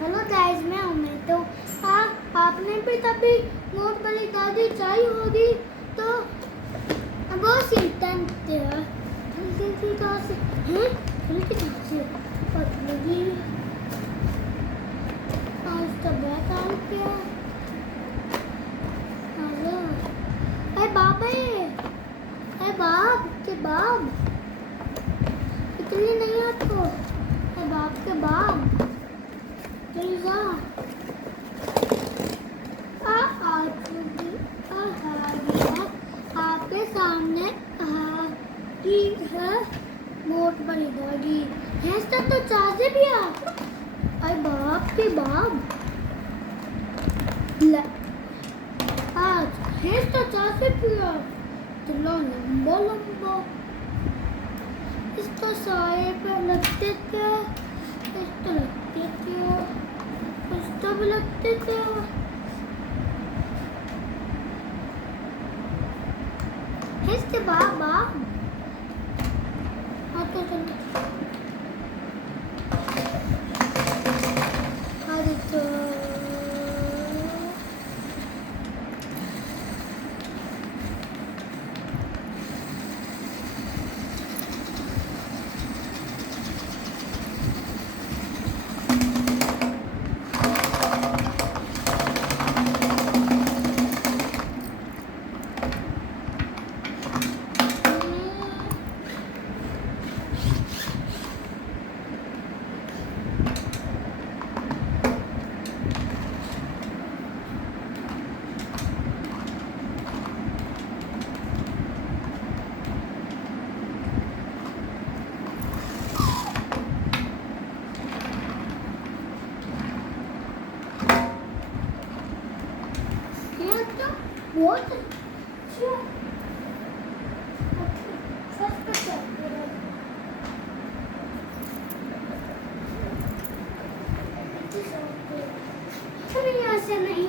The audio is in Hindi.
हेलो गाइस, मैं उम्मीद तो आपने भी तभी नोट वाली दादी चाहिए होगी तो वो सिंटन तेरा किसी का से हैं किसी का से पतली आज तो बैठ आ गया। हेलो ए बाप के बाप इतनी नहीं आपको ए बाप के बाप आपके सामने की है मोट बड़ी दादी है तो चाचे भी अरे बाप के बाप आज है तो चाचे भी चलो लंबो लंबो इसको साए पे लगते थे इसको लगते थे उसको भी लगते थे इसके बाबा तो अरे तो बहुत अच्छा यहाँ से नहीं